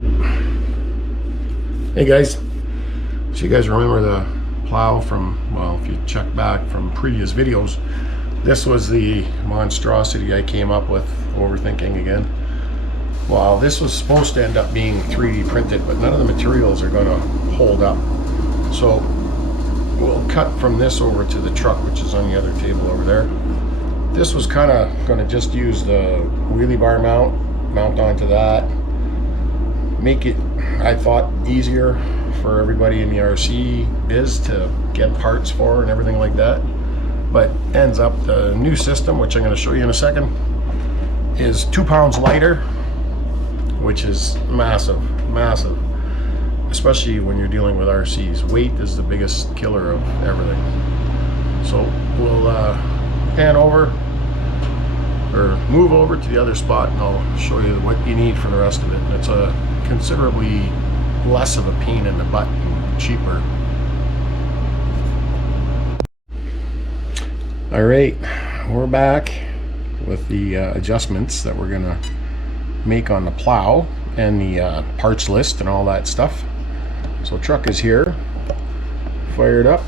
Hey guys, so you guys remember the plow from, well, if you check back from previous videos, this was the monstrosity I came up with, overthinking again. Well, this was supposed to end up being 3D printed, but none of the materials are going to hold up. So we'll cut from this over to the truck, which is on the other table over there. This was kind of going to just use the wheelie bar mount onto that, make it, I thought, easier for everybody in the RC biz to get parts for and everything like that. But ends up the new system, which I'm going to show you in a second, is 2 pounds lighter, which is massive, especially when you're dealing with RCs. Weight is the biggest killer of everything. So we'll pan over or move over to the other spot, and I'll show you what you need for the rest of it. And it's a considerably less of a pain in the butt and cheaper. All right, we're back with the adjustments that we're gonna make on the plow and the parts list and all that stuff. So truck is here, fired up,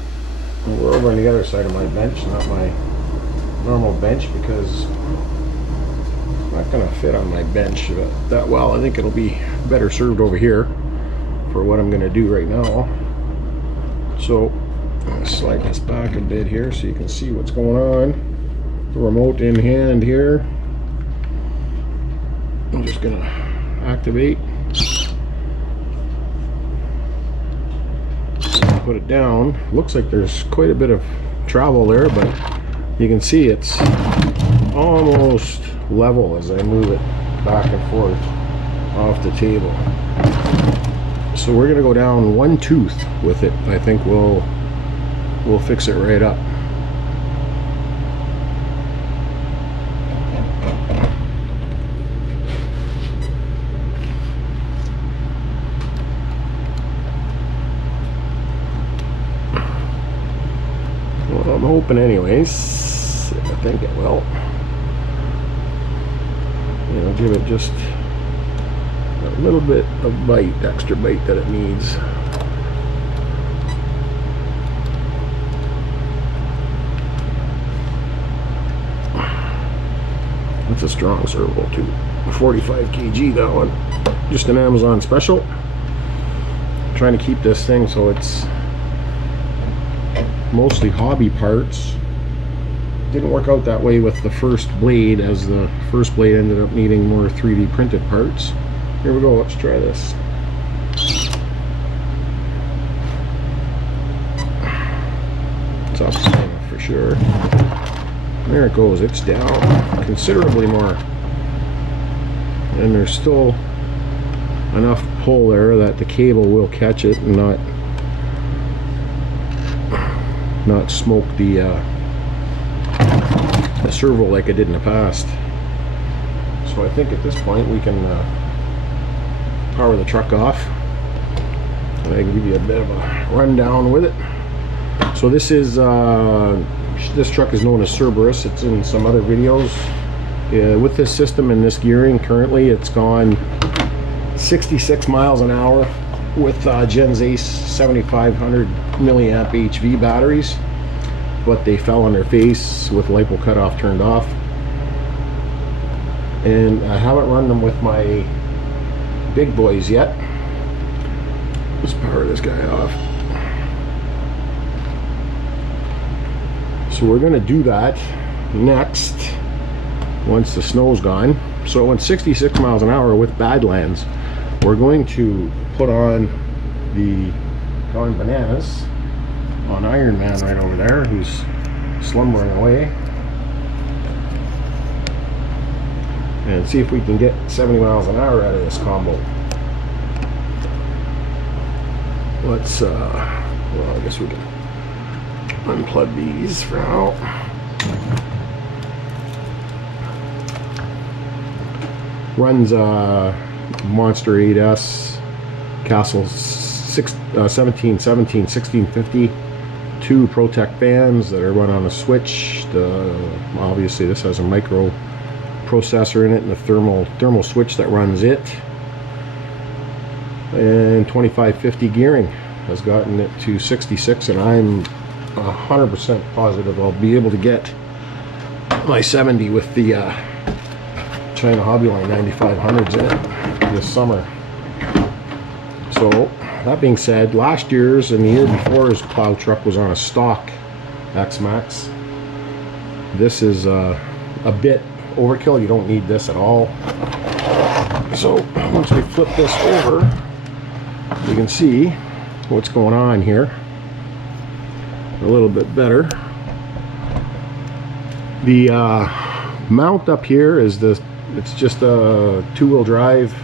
and we're over on the other side of my bench, not my normal bench, because it's not gonna fit on my bench that well. I think it'll be better served over here for what I'm gonna do right now. So I'm gonna slide this back a bit here so you can see what's going on. The remote in hand here. I'm just gonna activate, put it down. Looks like there's quite a bit of travel there, but you can see it's almost level as I move it back and forth off the table. So we're gonna go down 1 tooth with it. I think we'll fix it right up. Well, I'm hoping anyways. I think it will. You know, give it just a little bit of bite, extra bite that it needs. That's a strong servo too. 45 kg that one. Just an Amazon special. I'm trying to keep this thing so it's mostly hobby parts. Didn't work out that way with the first blade, as the first blade ended up needing more 3D printed parts. Here we go, let's try this. It's up for sure. There it goes, it's down considerably more. And there's still enough pull there that the cable will catch it and not smoke the servo like it did in the past. So I think at this point we can power the truck off, and I can give you a bit of a rundown with it. So this is this truck is known as Cerberus. It's in some other videos. With this system and this gearing, currently it's gone 66 miles an hour with Gens Ace 7500 milliamp HV batteries, but they fell on their face with lipo cutoff turned off. And I haven't run them with my big boys yet. Let's power this guy off. So we're going to do that next once the snow's gone. So at 66 miles an hour with Badlands, we're going to put on the Gone Bananas on Iron Man right over there, who's slumbering away, and see if we can get 70 miles an hour out of this combo. Let's well, I guess we can unplug these for now. Runs Monster 8S Castle 1717 1650, 2 ProTech fans that are run on a switch. Obviously this has a micro processor in it and a thermal switch that runs it. and 2550 gearing has gotten it to 66, and I'm 100% positive I'll be able to get my 70 with the China Hobbyline 9500s in it this summer. So that being said, last year's and the year before's plow truck was on a stock X-Maxx. This is a bit overkill. You don't need this at all. So once we flip this over, you can see what's going on here a little bit better. The mount up here is it's just a two-wheel drive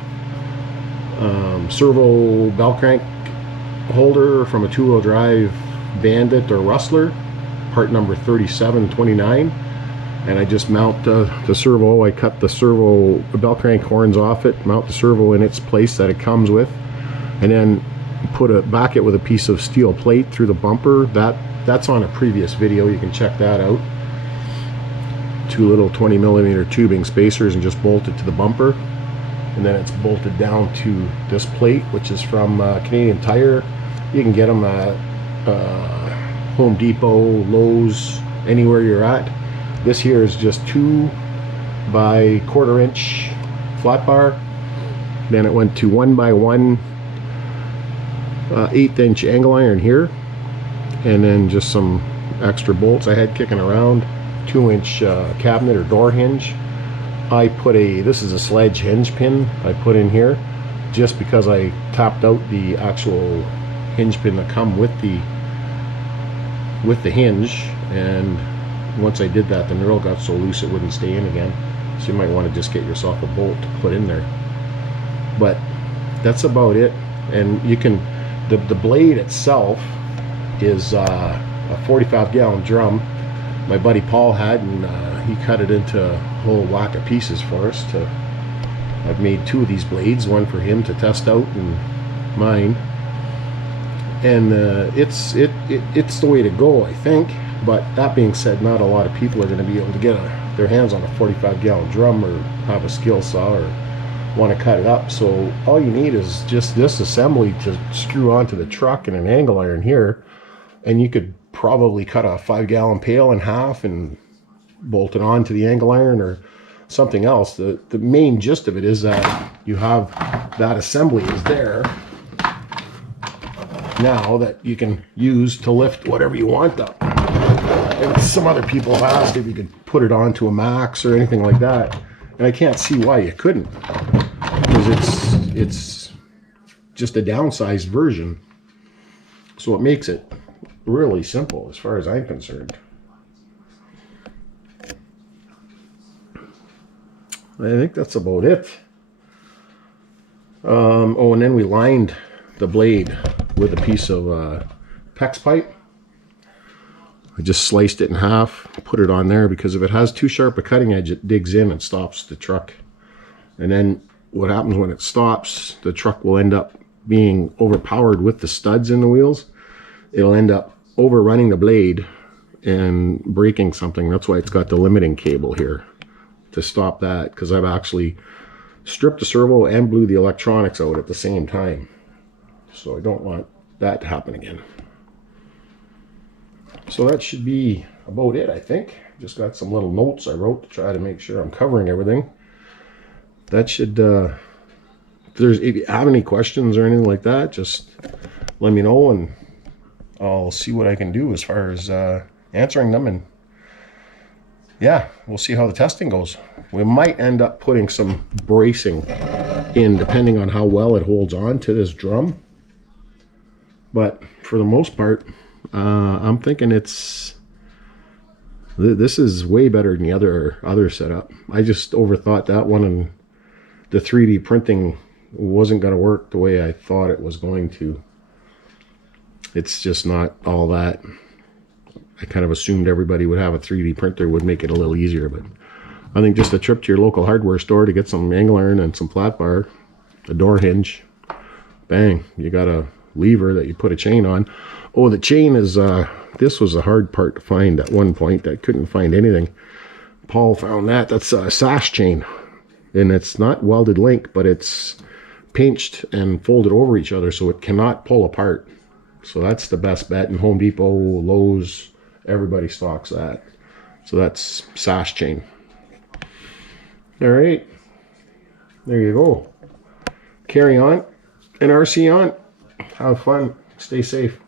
servo bell crank holder from a two-wheel drive Bandit or Rustler, part number 3729. And I just mount the servo. I cut the servo bell crank horns off it, mount the servo in its place that it comes with, and then back it with a piece of steel plate through the bumper. That's on a previous video. You can check that out. Two little 20mm tubing spacers, and just bolt it to the bumper, and then it's bolted down to this plate, which is from Canadian Tire. You can get them at Home Depot, Lowe's, anywhere you're at. This here is just 2 by 1/4 inch flat bar. Then it went to 1 by 1 1/8 inch angle iron here, and then just some extra bolts I had kicking around. 2-inch cabinet or door hinge. I put this is a sledge hinge pin I put in here, just because I tapped out the actual hinge pin that come with the hinge, and once I did that, the knurl got so loose it wouldn't stay in again. So you might want to just get yourself a bolt to put in there. But that's about it. And you can, the blade itself is a 45-gallon drum my buddy Paul had, and he cut it into a whole whack of pieces for us. I've made 2 of these blades, one for him to test out and mine. And it's the way to go, I think. But that being said, not a lot of people are going to be able to get their hands on a 45-gallon drum, or have a skill saw, or want to cut it up. So all you need is just this assembly to screw onto the truck, and an angle iron here, and you could probably cut a 5-gallon pail in half and bolt it onto the angle iron or something else. The main gist of it is that you have that assembly is there now that you can use to lift whatever you want up. And some other people have asked if you could put it onto a Max or anything like that, and I can't see why you couldn't, because it's just a downsized version. So it makes it really simple as far as I'm concerned. I think that's about it. Oh, and then we lined the blade with a piece of PEX pipe. I just sliced it in half, put it on there, because if it has too sharp a cutting edge, it digs in and stops the truck. And then what happens when it stops, the truck will end up being overpowered with the studs in the wheels. It'll end up overrunning the blade and breaking something. That's why it's got the limiting cable here to stop that, because I've actually stripped the servo and blew the electronics out at the same time. So I don't want that to happen again. So that should be about it, I think. Just got some little notes I wrote to try to make sure I'm covering everything. That should, if you have any questions or anything like that, just let me know, and I'll see what I can do as far as answering them. And yeah, we'll see how the testing goes. We might end up putting some bracing in, depending on how well it holds on to this drum. But for the most part, I'm thinking this is way better than the other setup. I just overthought that one, and the 3D printing wasn't going to work the way I thought it was going to. It's just not all that. I kind of assumed everybody would have a 3D printer, would make it a little easier, but I think just a trip to your local hardware store to get some angle iron and some flat bar, a door hinge, bang, you got a lever that you put a chain on. Oh, the chain is, this was a hard part to find at one point. I couldn't find anything. Paul found that. That's a sash chain, and it's not welded link, but it's pinched and folded over each other so it cannot pull apart. So that's the best bet. In Home Depot, Lowe's, everybody stocks that. So that's sash chain. All right, there you go. Carry on and RC on. Have fun. Stay safe.